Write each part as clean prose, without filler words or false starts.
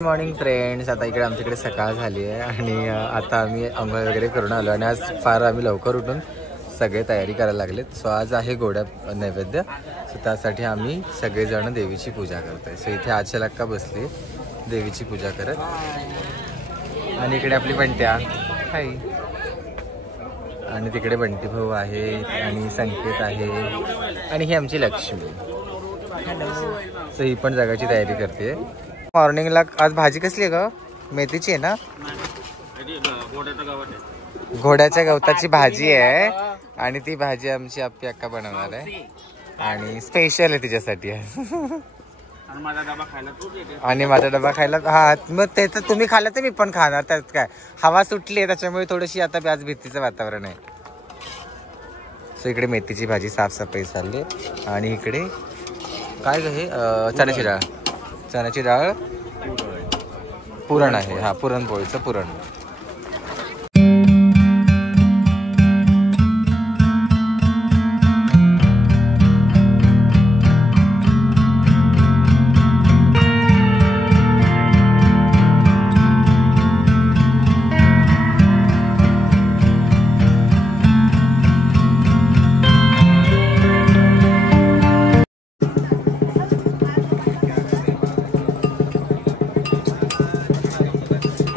Morning friends. आता इकडे आमच्याकडे सकाळ झाली आहे आणि आता आम्ही अंघोळ वगैरे करून आलो आणि आज फार आम्ही लवकर उठून सगळे तयारी करायला लागलेत. सो आज आहे गोड्या नैवेद्य. सो त्यासाठी आम्ही सगळेजण देवीची पूजा करतोय. सो इथे आचलक्का बसली देवीची पूजा करत आणि इकडे आपली बंट्या हाय आणि तिकडे बंटी भाऊ आहे आणि संकेत आहे आणि ही आमची लक्ष्मी. सो ही पण जगाची तयारी करते. मॉर्निंगला आज भाजी कसली आहे ग? मेथीची आहे ना? घोड्याच्या गवताची भाजी आहे आणि ती भाजी आमची आप्पी अक्का बनवणार आहे आणि स्पेशल आहे तिच्यासाठी आहे. आणि माझा डबा खायला हा मग ते तर तुम्ही खाल्लं तर मी पण खाणार. त्यात काय हवा सुटली आहे त्याच्यामुळे थोडीशी आता आज भीतीचं वातावरण आहे. सो इकडे मेथीची भाजी साफसफाई चालली आणि इकडे काय ग हे चण्याची डाळ. चण्याची डाळ पुरण आहे. हा पुरणपोळीचं पुरण.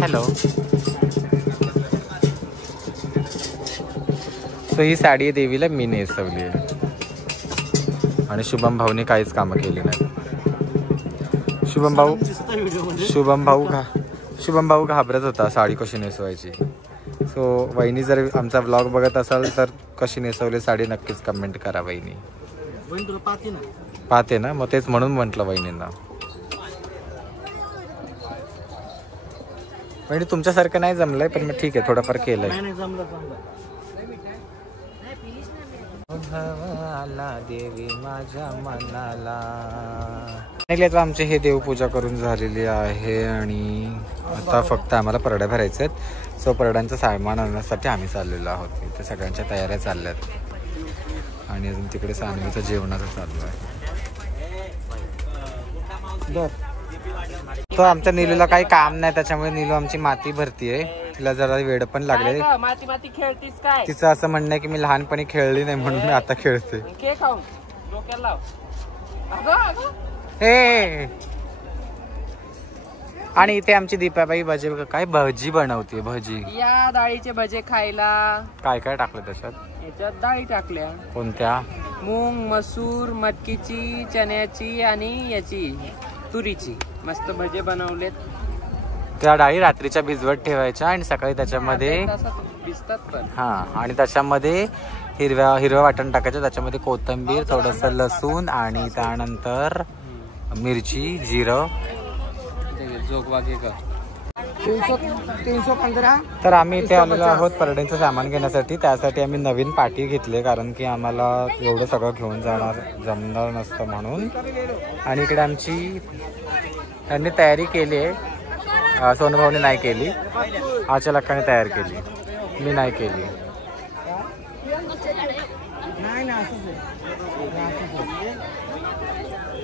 हॅलो. सो ही साडी आहे देवीला मी नेसवली आहे आणि शुभम भाऊने काहीच कामं केली नाही. शुभम भाऊ घाबरत होता साडी कशी नेसवायची. सो वहिनी जर आमचा व्लॉग बघत असाल तर कशी नेसवली साडी नक्कीच कमेंट करा. वहिनी पाहते ना मग तेच म्हणून म्हटलं वहिनींना. म्हणजे तुमच्यासारखं नाही जमलंय पण मग ठीक आहे थोडंफार केलंय. देवी माझ्या मनाला. आमचे हे देवपूजा करून झालेली आहे आणि आता फक्त आम्हाला परड्या भरायच्या आहेत. सो परड्यांचं सामान आणण्यासाठी आम्ही चाललेलो आहोत. इथे सगळ्यांच्या तयाऱ्या चालल्यात आणि अजून तिकडे सानवीचं जेवणाचं चालू आहे. तो आमच्या नीलूला काही काम नाही त्याच्यामुळे नीलू आमची माती भरतीये. तिला जरा वेळ पण लागले. तिचं असं म्हणणं आहे की मी लहानपणी खेळली नाही म्हणून मी आता खेळते. हे आणि इथे आमची दीपाबाई भजी बनवते. भजी या डाळीचे भजे खायला. काय काय टाकलं त्याच्यात? याच्यात डाळी टाकल्या. कोणत्या? मूग, मसूर, मटकीची, चण्याची आणि याची तुरीची. मस्त भजे बनवलेत. त्या डाळी रात्रीच्या भिजवत ठेवायच्या आणि सकाळी त्याच्यामध्ये भिजतात पण. हा आणि त्याच्यामध्ये हिरवं वाटण टाकायचं. त्याच्यामध्ये कोथिंबीर, थोडस लसूण आणि त्यानंतर मिरची, जिरं. तर आम्ही इथे आलेलो आहोत परड्यांचं सामान घेण्यासाठी. त्यासाठी आम्ही नवीन पाटी घेतली कारण की आम्हाला एवढं सगळं घेऊन जमणार नसतं म्हणून. आणि इकडे आमची त्यांनी तयारी केली आहे. सोनूभाऊने नाही केली. आचलक्काने तयार केली. मी नाही केली.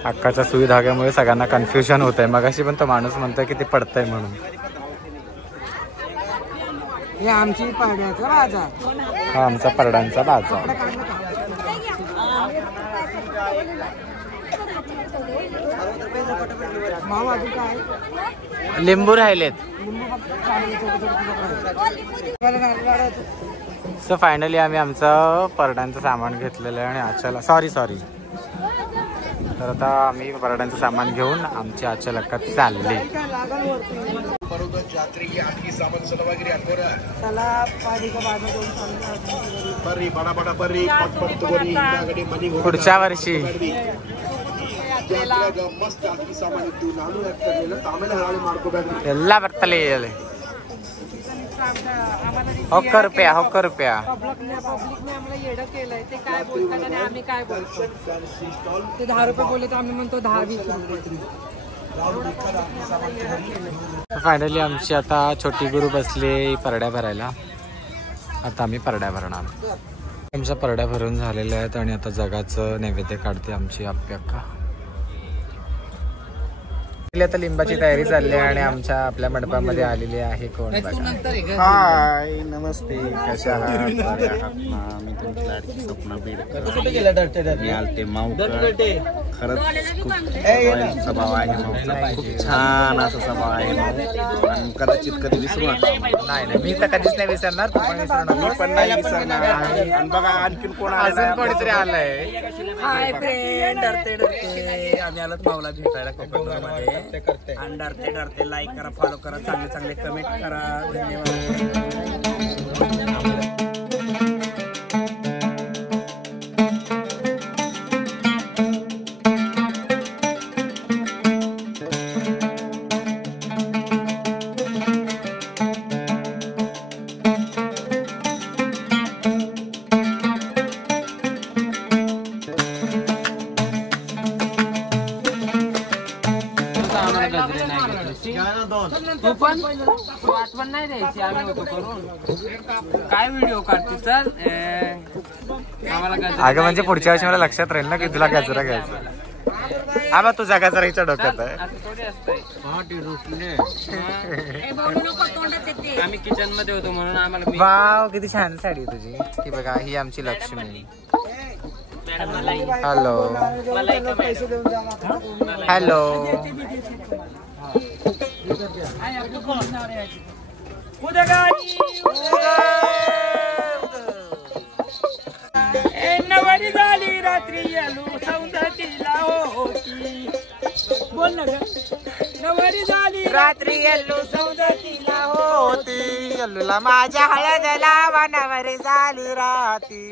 अक्काच्या सुई धाग्यामुळे सगळ्यांना कन्फ्युजन होत आहे. मगाशी पण तो माणूस म्हणतोय की ते पडतंय म्हणून. हे आमची परड्याचा बाजार. हा आमचा परड्यांचा बाजार. लिंबू राहिलेत. सो फायनली आम्ही आमचं परड्यांचं सामान घेतलेलं आहे आणि आचला सॉरी तर आता आम्ही परड्यांचं सामान घेऊन आमची आचलक्का चालली. पुढच्या वर्षी ಎಲ್ಲ ಬರ್ತಲೇ ಇದೆ. ₹1 फायनली आमची आता छोटी गुरु बसली परड्या भरायला. आता आम्ही परड्या भरणार. आमच्या परड्या भरून झालेल्या आहेत आणि आता जगाचं नैवेद्य काढते आमची आप्पी अक्का. आता लिंबाची तयारी चालली आहे आणि आमच्या आपल्या मंडपामध्ये आलेली आहे कोण बघा. हाय नमस्ते, कशा आहात? बरे आहात ना? मी तुमची लाडकी स्वप्ना बीड. मी आलते माऊकड. खरंच खूप रॉयल स्वभाव आहे माऊचा, खूप छान असा स्वभाव आहे माऊ आणि कदाचित कधी विसरू नका. नाही मी तर कधीच नाही विसरणार, तू पण विसरू नको. मी पण नाही विसरणार. आणि बघा आणखीन कोण अजून कोणीतरी आलंय. हाय फ्रेंड, डरते डरते आम्ही आलोत माऊला भेटायला कोकणमध्ये. आणि डरते डरते लाईक करा, फॉलो करा, चांगले चांगले कमेंट करा. धन्यवाद. तू पण आठवण नाही द्यायची, आम्ही होतो करून. काय व्हिडिओ काढते सर आम्हाला. अगं म्हणजे पुढच्या वर्षी मला लक्षात राहील ना की तुला गजरा घ्यायचा. आबा तुझा गजरा हिच्या डोक्यात आहे. असं थोडी असतंय. आम्ही किचन मध्ये होतो म्हणून आम्हाला. वाव किती छान साडी आहे तुझी. ही बघा ही आमची लक्ष्मी. Hello hello. नवरी झाली रात्री येलू सौंदतीला होती. बोल ना ग. नवरी झाली रात्री येल्लू सौंदतीला होती, येल्लूला माझ्या हळद लावा नवरी झाली राती.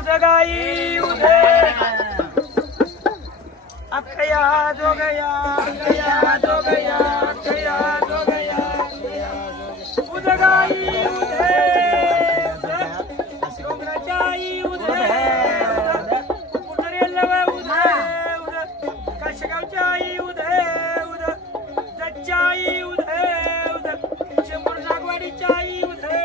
उदगाई उदे अखया जो गया, अखया जो गया, अखया जो गया. उदगाई उदे डोंगराच्याई उदे, उतरेलवा उदे उदे, काशगावच्याई उदे उदे, जच्च्याई उदे उदे, शेंबूर नागवाडीच्याई उदे.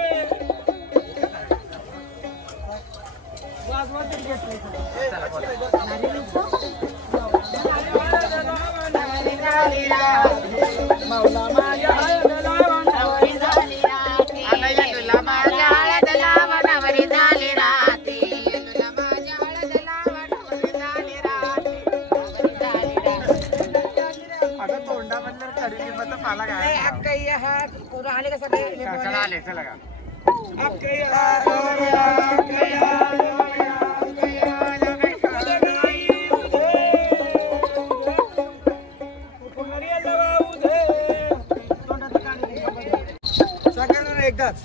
एकदाच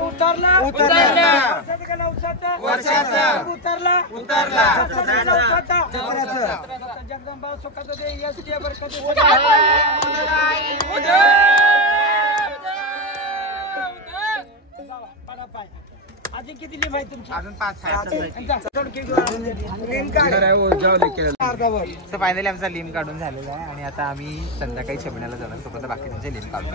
उतरला उतरला वर्षाचा उतरला उतरला जगदंबा सुखाचं दे यश दे बरकत अजून किती लिंब आहे तुमची? अजून 5 आहे. अर्धावर फायनली आमचा लिंब काढून झालेला आहे आणि आता आम्ही संध्याकाळी छबण्याला जाणार. तोपर्यंत बाकी त्यांचे लिंब काढून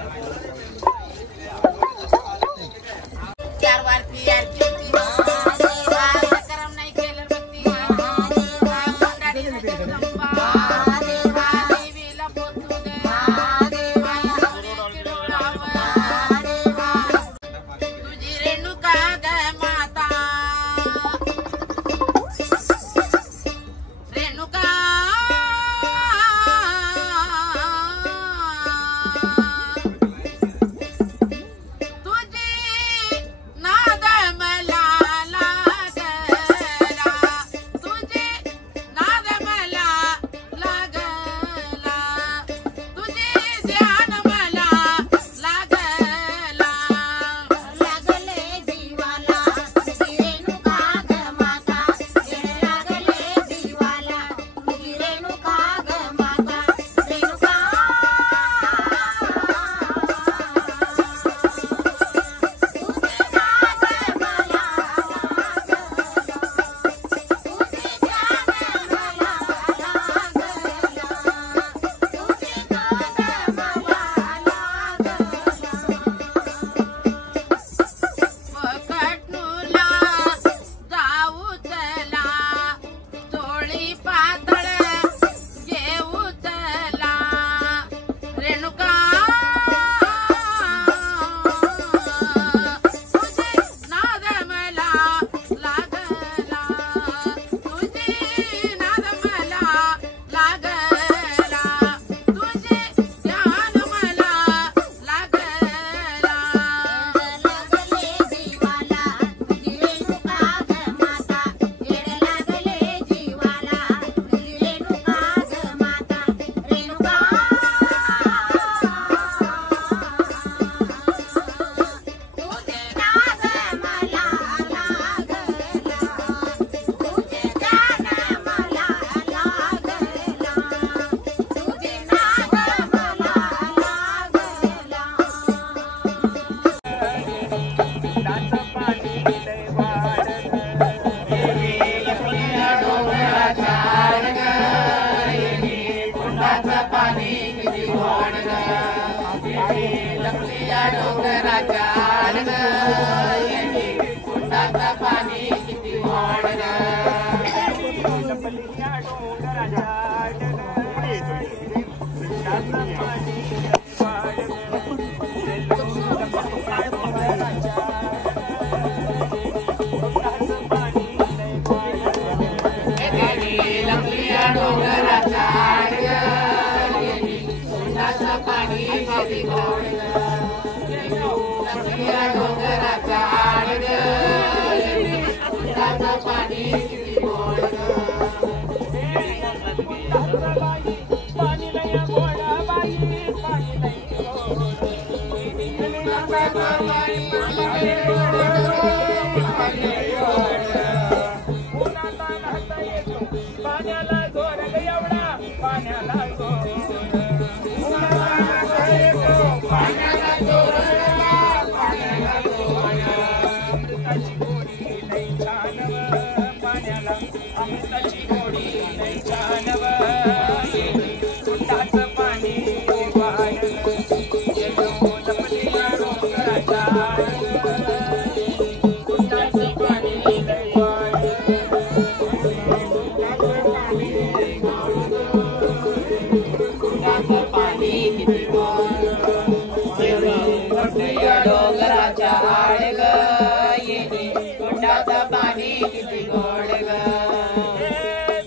लिंबाचा पाणी किती गोड ग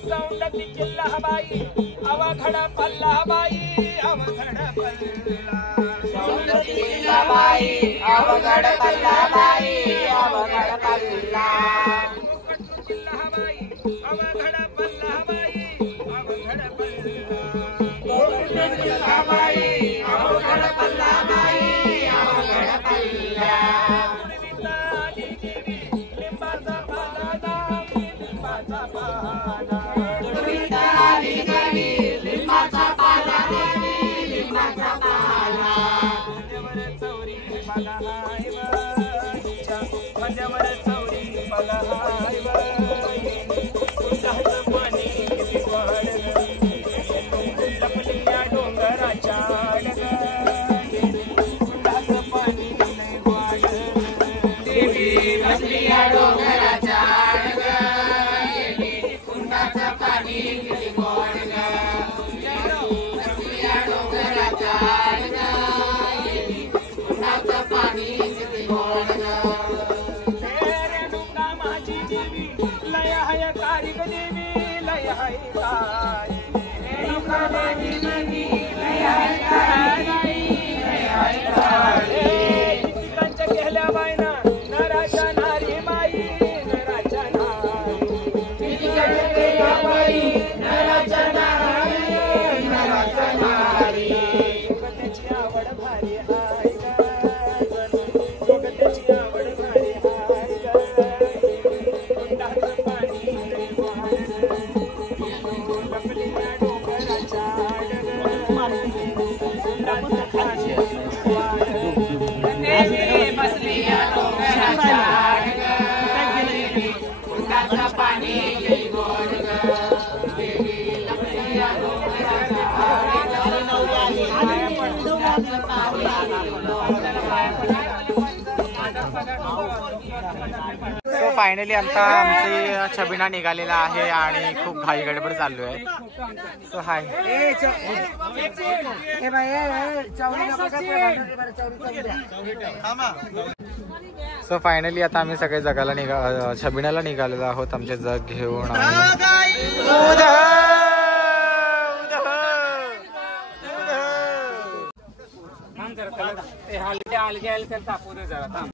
सौंदती किल्ला बाई अवघड पल्ला बाई अवघड पल्ला सौंदती किल्ला बाई अवघड पल्ला बाई अवघड पल्ला किल्ला बाई अवघड पल्ला बाई अवघड पल्ला किल्ला बाई अवघड पल्ला बाई अवघड पल्ला लिंबाचा पाला लिंबाचा पाला लिंबाचा पाला लिंबाचा पाला चौरी पाला हाय बाईच्या माझ्यावर चौरी पाला हाय बाई दुधाचं पाणी किती गोड लपली या डोंगराच्या दुधाचं पाणी लय गोड देवी बसली या डोंगराच्या कुंडाचं पाणी किती गोड ग बसली या डोंगराच्या कुंडाचं पाणी किती गोड ग रेणुका माझी देवी लय हाय कारिक देवी लय हाय काय रेणुका देवी नदी लय हाय काय लय हाय काय पिकांच्या केल्या बायना नराच्या नारी बाई नराच्या नारी नराच्या नारी नराच्या नारी त्याची आवड भारी हाय त्याची आवड भारी हाय कुंडाचं पाणी लय गोड लपली या डोंगराच्या कुंडाचं पाणी देवी बसली या डोंगराच्या कुंडाचं पाणी किती गोड ग देवी बसली या सो फायनली आता आमची छबिना निघालेला आहे आणि खूप घाई गडबड चालू आहे. सो हाय सो फायनली आता आम्ही सगळे जगाला छबिनाला निघालेलो आहोत आमचे जग घेऊन. हाल घ्यायला तर तापू दे जरा थांब.